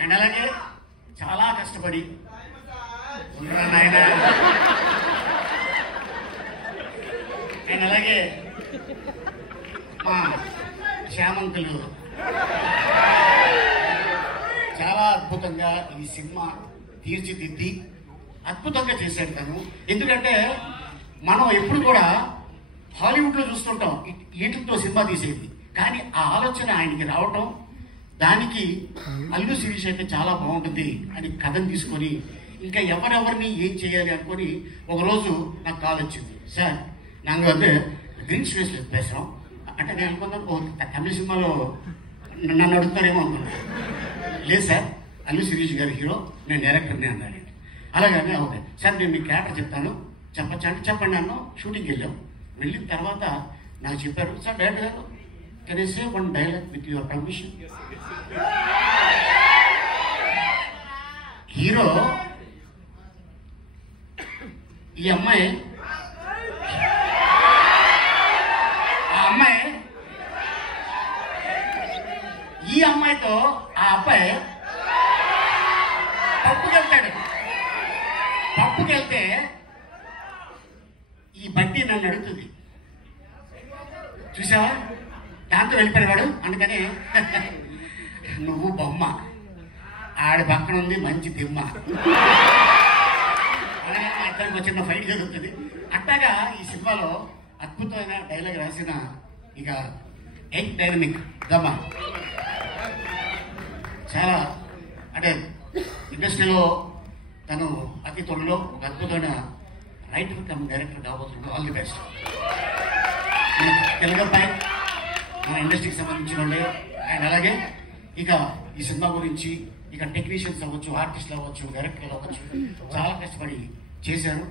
And అలాగే చాలా కష్టపడి నాయన అండ్ అలాగే మా శ్యామంకులు చాలా అద్భుతంగా ఈ సినిమా తీర్చిదిద్ది అద్భుతంగా చేశాడు తను. ఎందుకంటే మనం ఎప్పుడు కూడా హాలీవుడ్లో చూస్తుంటాం వీటితో సినిమా తీసేది, కానీ ఆ ఆలోచన ఆయనకి రావటం, దానికి అల్లు శిరీష్ అయితే చాలా బాగుంటుంది అని కథను తీసుకొని ఇంకా ఎవరెవరిని ఏం చేయాలి అనుకొని ఒకరోజు నాకు కాల్ వచ్చింది. సార్ నాங்கள் வந்து గ్రీన్ స్పేస్ பேசுகிறோம் అంటే నేను అనుకున్నాను తమిళ సినిమాలో నన్ను అడుగుతారేమో అనుకున్నాను. లేదు సార్, అల్లు శిరీష్ గారి హీరో, నేను డైరెక్టర్ని అన్నాడు. అలాగనే ఓకే సార్ నేను మీ క్యారెక్టర్ చెప్తాను చెప్పచ్చా అంటే చెప్పండి అన్నాను. షూటింగ్కి వెళ్ళిన తర్వాత నాకు చెప్పారు, సార్ డైరెక్టర్ గారు can I say one dialogue with your permission. Hero ఈ అమ్మాయి ఈ అమ్మాయితో ఆ అబ్బాయి పప్పుకెళ్తే ఈ బట్టి నన్ను అడుగుతుంది, చూసావా దాంతో వెళ్ళిపోయాడు. అందుకని నువ్వు బొమ్మ, ఆడి పక్కన ఉంది మంచి దిమ్మ, ఇద్దరికి వచ్చిన ఫైట్ జరుగుతుంది. అట్లాగా ఈ సినిమాలో అద్భుతమైన డైలాగ్ రాసిన ఇక ఎయిట్ డైనమిక్ దమ్మ చాలా అంటే ఇండస్ట్రీలో తను అతి త్వరలో ఒక అద్భుతమైన రైటర్ కమ్ డైరెక్టర్ కాబోతున్నాడు. All the best. తెలుగు అబ్బాయి మన ఇండస్ట్రీకి సంబంధించిన వాళ్ళే. అండ్ అలాగే ఇక ఈ సినిమా గురించి ఇక టెక్నీషియన్స్ అవ్వచ్చు, ఆర్టిస్టులు అవ్వచ్చు, డైరెక్టర్లు అవ్వచ్చు, చాలా కష్టపడి చేశారు.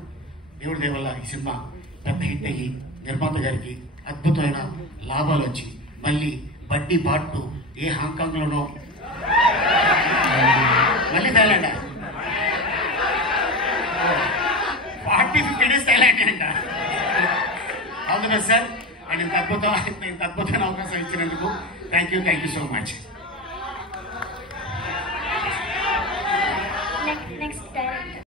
దేవుడి దయ వల్ల ఈ సినిమా పెద్ద హిట్ అయ్యి నిర్మాత గారికి అద్భుతమైన లాభాలు వచ్చి మళ్ళీ బడ్డీ పార్ట్ 2 ఏ హాంకాంగ్లోనో మళ్ళీ థైలాండ్ 40-50 days థైలాండ్ అంట. All the best sir. And ఇంత అద్భుతమైన అవకాశం ఇచ్చినందుకు thank you so much. Next